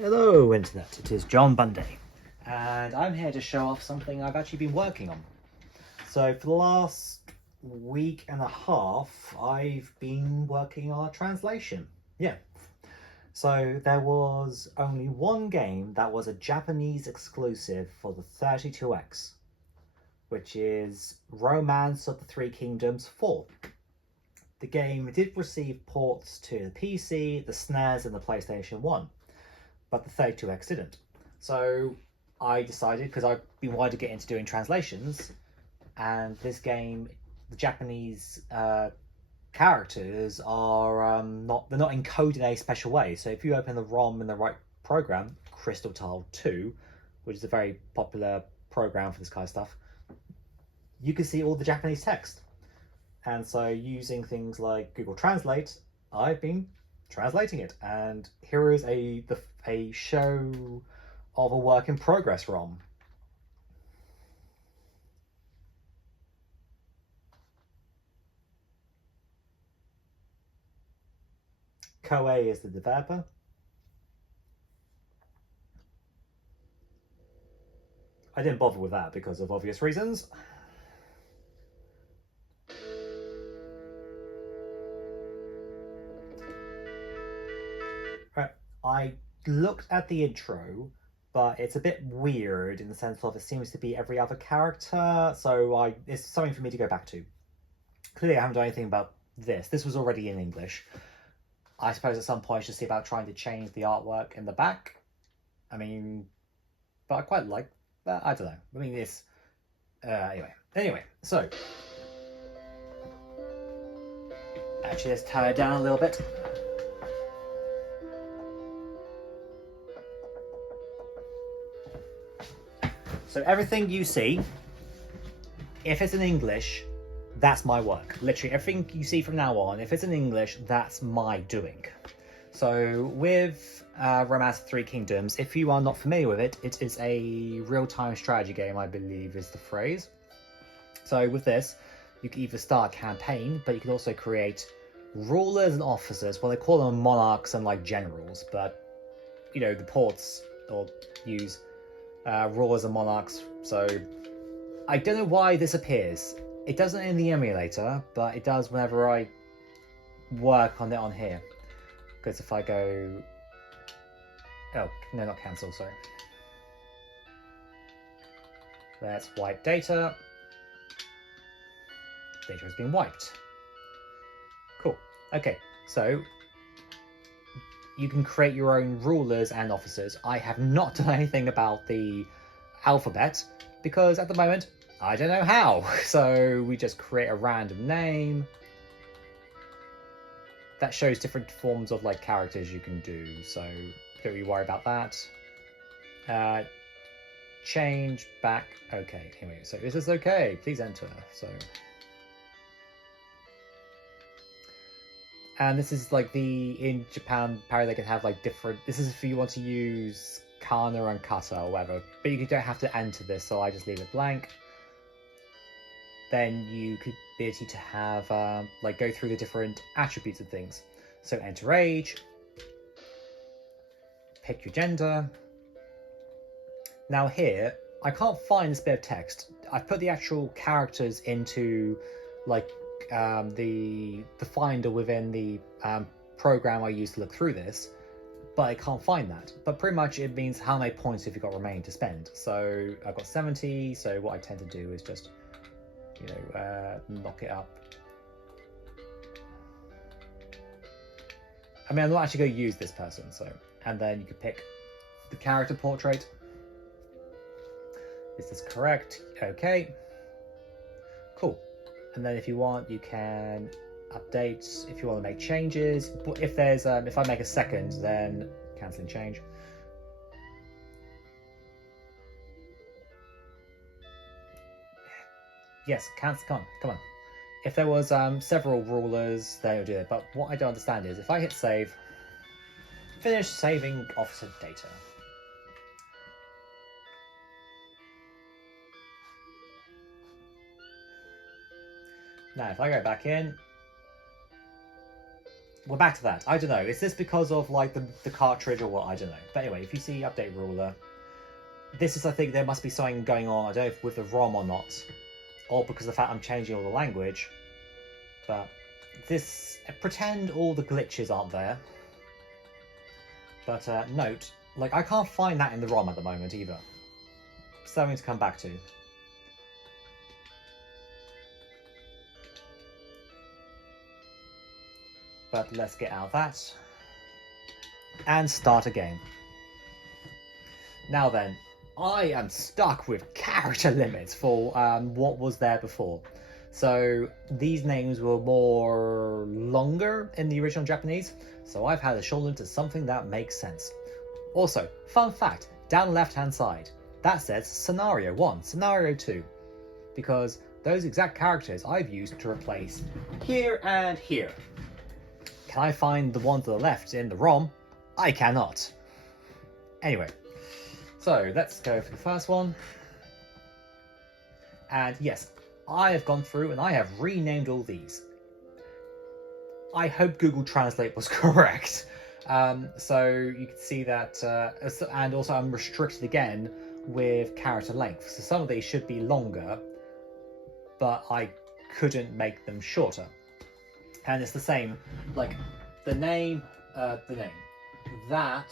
Hello Internet, it is John Bunday, and I'm here to show off something I've actually been working on. So for the last week and a half, I've been working on a translation. Yeah. So there was only one game that was a Japanese exclusive for the 32X, which is Romance of the Three Kingdoms 4. The game did receive ports to the PC, the SNES, and the PlayStation 1. But the 32X didn't. So I decided, because I've been wanting to get into doing translations, and this game, the Japanese characters are they're not encoded in a special way. So if you open the ROM in the right program, Crystal Tile 2, which is a very popular program for this kind of stuff, you can see all the Japanese text. And so using things like Google Translate, I've been translating it, and here is a show of a work in progress ROM. Koei is the developer. I didn't bother with that because of obvious reasons. I looked at the intro, but it's a bit weird in the sense of it seems to be every other character, so it's something for me to go back to. Clearly I haven't done anything about this. This was already in English. I suppose at some point I should see about trying to change the artwork in the back. I mean, but I quite like that. I don't know. I mean, this... Anyway, so... Actually, let's turn it down a little bit. So everything you see, if it's in English, that's my work. Literally everything you see from now on, if it's in English, that's my doing. So with Romance of Three Kingdoms, if you are not familiar with it, it is a real-time strategy game, I believe is the phrase. So with this, you can either start a campaign, but you can also create rulers and officers. Well, they call them monarchs and like generals, but you know, the ports or use rulers and monarchs. So I don't know why this appears. It doesn't in the emulator, but it does whenever I work on it on here. Because if I go... Oh, no, not cancel, sorry. Let's wipe data. Data has been wiped. Cool. Okay, so you can create your own rulers and officers. I have not done anything about the alphabet because at the moment I don't know how. So we just create a random name that shows different forms of like characters you can do. So don't really worry about that. Change back. Okay. Anyway, so is this okay? Please enter. So. And this is like in Japan, apparently they can have like different, this is if you want to use kana and kata or whatever, but you don't have to enter this, so I just leave it blank. Then you could be able to have, like go through the different attributes of things. So enter age, pick your gender. Now here, I can't find this bit of text. I've put the actual characters into like the finder within the program I use to look through this, but I can't find that. But pretty much it means how many points have you got remaining to spend. So I've got 70, so what I tend to do is just, you know, knock it up. I mean, I'm not actually going to use this person, so, and then you can pick the character portrait. Is this correct? Okay. Cool. And then if you want, you can update if you want to make changes. But if there's, if I make a second, then cancelling change. Yes, cancel, come on. If there was several rulers, then it would do it. But what I don't understand is if I hit save, finish saving officer data. Now, if I go back in, we're back to that. I don't know. Is this because of like the cartridge or what? I don't know. But anyway, if you see update ruler, this is, I think there must be something going on. I don't know if with the ROM or not, or because of the fact I'm changing all the language. But this, pretend all the glitches aren't there. But note, like I can't find that in the ROM at the moment either. Something to come back to. But let's get out of that and start again. Now then, I am stuck with character limits for what was there before. So these names were more longer in the original Japanese, so I've had to shorten them to something that makes sense. Also, fun fact, down left hand side, that says Scenario 1, Scenario 2, because those exact characters I've used to replace here and here. Can I find the one to the left in the ROM? I cannot. Anyway, so let's go for the first one. And yes, I have gone through and I have renamed all these. I hope Google Translate was correct. So you can see that, and also I'm restricted again with character length. So some of these should be longer, but I couldn't make them shorter. And it's the same, like the name, that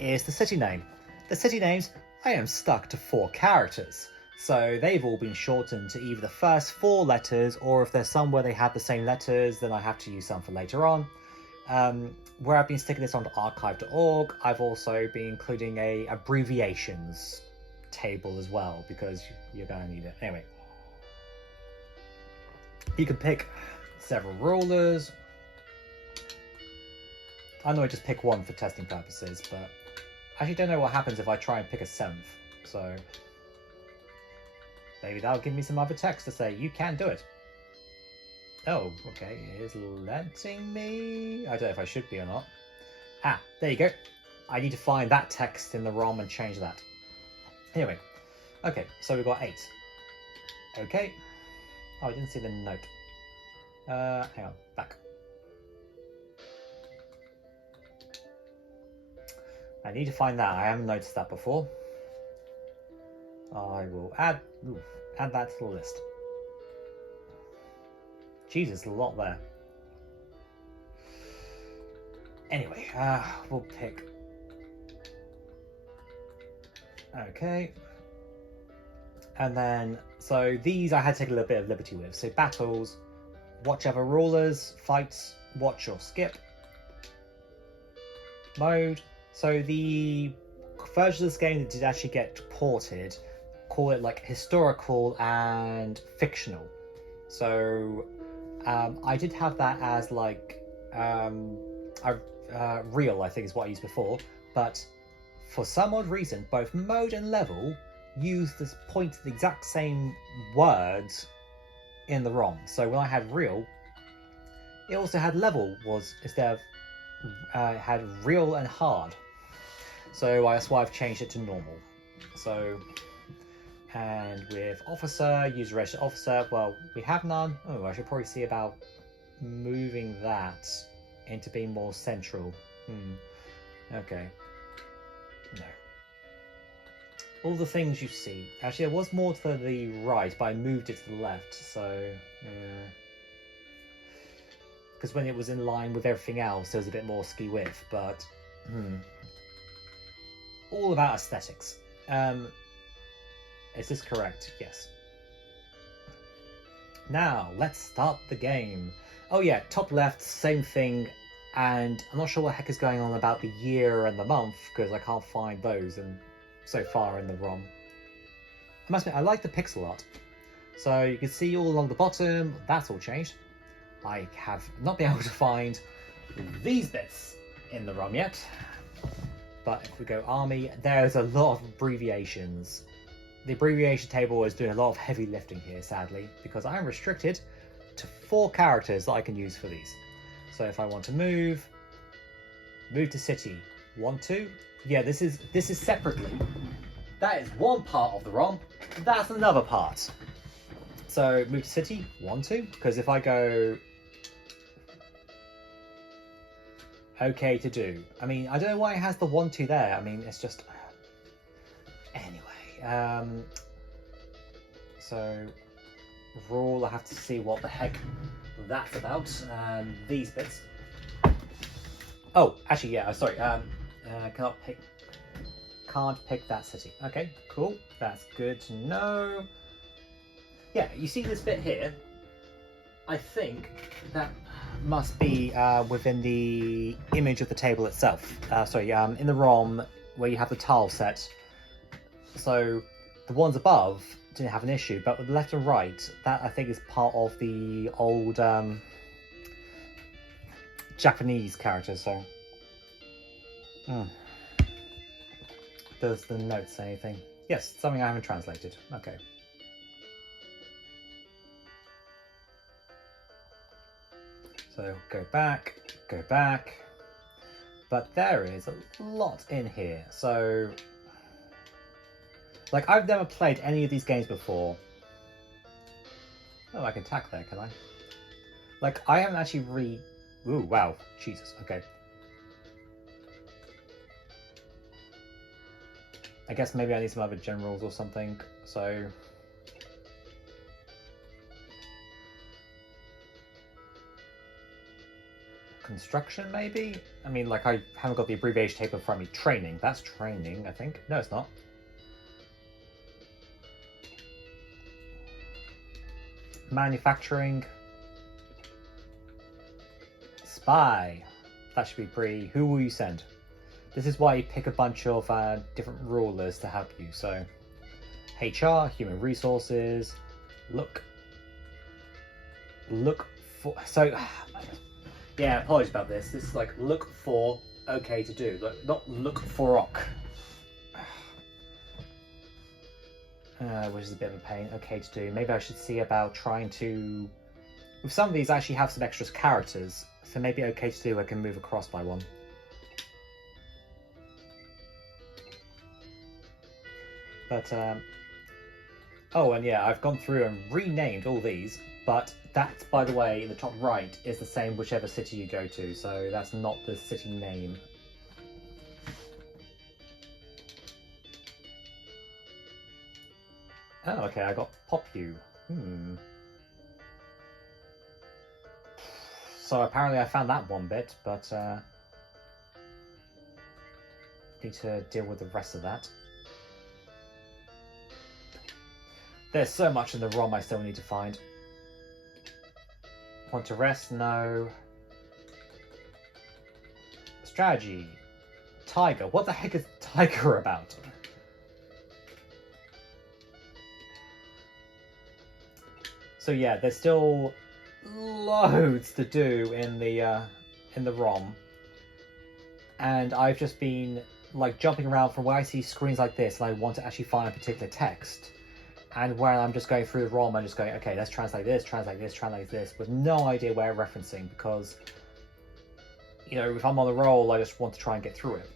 is the city name. The city names, I am stuck to 4 characters. So they've all been shortened to either the first 4 letters, or if there's some where they have the same letters, then I have to use some for later on. Where I've been sticking this onto archive.org, I've also been including a abbreviations table as well, because you're going to need it. Anyway, you can pick several rulers. I know I just pick one for testing purposes, but I actually don't know what happens if I try and pick a 7th. So maybe that'll give me some other text to say, you can do it. Oh, okay, it is letting me. I don't know if I should be or not. Ah, there you go. I need to find that text in the ROM and change that. Anyway, okay, so we've got 8. Okay. Oh, I didn't see the note. Hang on, back. I need to find that. I haven't noticed that before. I will add that to the list. Jesus, a lot there. Anyway, we'll pick. Okay. And then, so these I had to take a little bit of liberty with. So battles, watch other rulers, fights, watch or skip. Mode. So the version of this game that did actually get ported, call it like historical and fictional. So I did have that as like real, I think is what I used before, but for some odd reason, both mode and level use this point to the exact same words in the ROM. So when I had real, it also had level was instead of it had real and hard. So that's why I've changed it to normal. So, and with officer, user registered officer, well, we have none. Oh, I should probably see about moving that into being more central. Okay. No. All the things you see. Actually, there was more to the right, but I moved it to the left, so, yeah. Because when it was in line with everything else, there was a bit more ski width, but, all about aesthetics. Is this correct? Yes. Now, let's start the game. Oh yeah, top left, same thing, and I'm not sure what the heck is going on about the year and the month, because I can't find those so far in the ROM. I must admit, I like the pixel art. So you can see all along the bottom, that's all changed. I have not been able to find these bits in the ROM yet. But if we go army, there's a lot of abbreviations. The abbreviation table is doing a lot of heavy lifting here, sadly, because I'm restricted to 4 characters that I can use for these. So if I want to move to city, 1, 2. Yeah, this is separately. That is one part of the ROM. That's another part. So move to city, 1, 2. Because if I go okay to do. I mean, I don't know why it has the 1, 2 there. I mean, it's just... Anyway, so rule, I have to see what the heck that's about. These bits. Oh, actually, yeah, sorry. Can't pick that city. Okay, cool. That's good to know. Yeah, you see this bit here? I think that must be within the image of the table itself. In the ROM where you have the tile set. So the ones above didn't have an issue, but with the left and right, that I think is part of the old Japanese characters. So, does the note say anything? Yes, something I haven't translated. Okay. So go back. But there is a lot in here. So, like, I've never played any of these games before. Oh, I can attack there, can I? Like, I haven't actually really... Ooh, wow. Jesus, okay. I guess maybe I need some other generals or something, so... Construction, maybe? I mean, like, I haven't got the abbreviation tape in front of me. Training. That's training, I think. No, it's not. Manufacturing. Spy. That should be pretty... Who will you send? This is why you pick a bunch of different rulers to help you. So, HR, human resources, look for... So, yeah, apologies about this. This is like look for, okay to do. Not look for rock. Which is a bit of a pain. Okay to do. Maybe I should see about trying to... With some of these, I actually have some extra characters. So maybe okay to do, I can move across by one. But, oh, and yeah, I've gone through and renamed all these, but that, by the way, in the top right, is the same whichever city you go to, so that's not the city name. Oh, okay, I got Popu. So apparently I found that one bit, but, need to deal with the rest of that. There's so much in the ROM I still need to find. Want to rest? No. Strategy. Tiger. What the heck is Tiger about? So yeah, there's still loads to do in the ROM. And I've just been like jumping around from where I see screens like this and I want to actually find a particular text. And where I'm just going through the ROM, I'm just going, okay, let's translate this, with no idea where I'm referencing, because, you know, if I'm on the roll, I just want to try and get through it.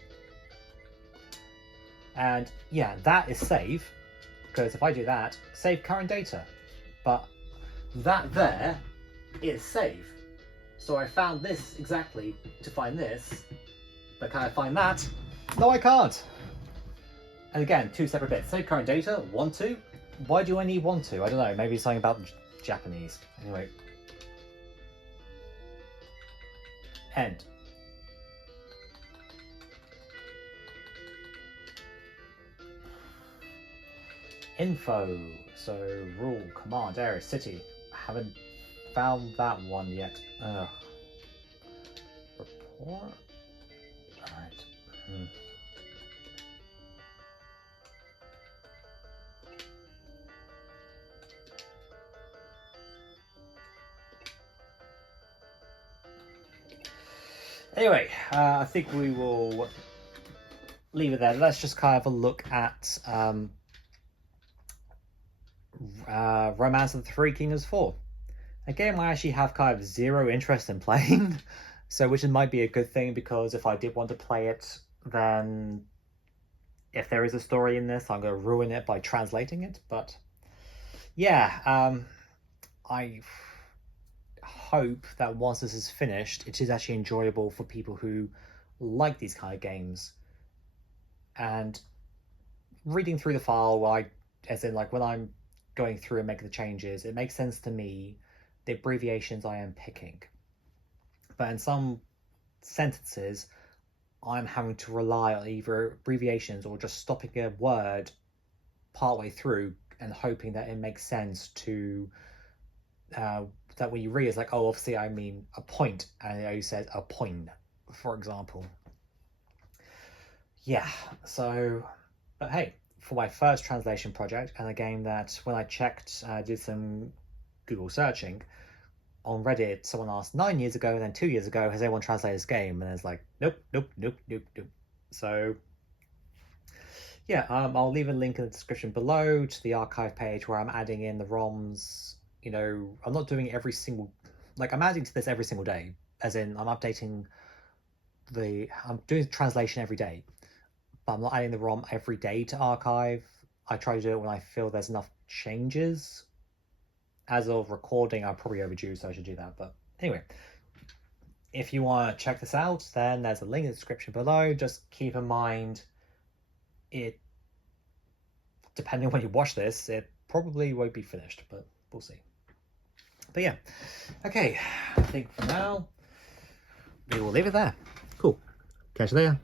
And yeah, that is save, because if I do that, save current data. But that there is save. So I found this exactly to find this, but can I find that? No, I can't. And again, two separate bits. Save current data, 1, 2. Why do I need 1, 2? I don't know, maybe something about Japanese. Anyway. End. Info. So, rule, command, area, city. I haven't found that one yet. Ugh. Report? Alright. Anyway, I think we will leave it there. Let's just kind of a look at Romance of the Three Kingdoms 4. A game I actually have kind of zero interest in playing, so which might be a good thing, because if I did want to play it, then if there is a story in this, I'm going to ruin it by translating it. But yeah, hope that once this is finished, it is actually enjoyable for people who like these kind of games. And reading through the file, as in like when I'm going through and making the changes, it makes sense to me the abbreviations I am picking. But in some sentences, I'm having to rely on either abbreviations or just stopping a word partway through and hoping that it makes sense to that when you read it's like, oh, obviously I mean a point, and it only says a point, for example. Yeah, so, but hey, for my first translation project and a game that when I checked, did some Google searching on Reddit, someone asked 9 years ago and then 2 years ago, has anyone translated this game? And it's like, nope, nope, nope, nope, nope. So yeah, I'll leave a link in the description below to the archive page where I'm adding in the ROMs. You know, I'm not doing every single, like I'm adding to this every single day, as in I'm updating I'm doing translation every day, but I'm not adding the ROM every day to archive. I try to do it when I feel there's enough changes. As of recording, I'm probably overdue, so I should do that. But anyway, if you want to check this out, then there's a link in the description below. Just keep in mind, it, depending on when you watch this, it probably won't be finished, but we'll see. But yeah, okay, I think for now, we will leave it there. Cool. Catch you later.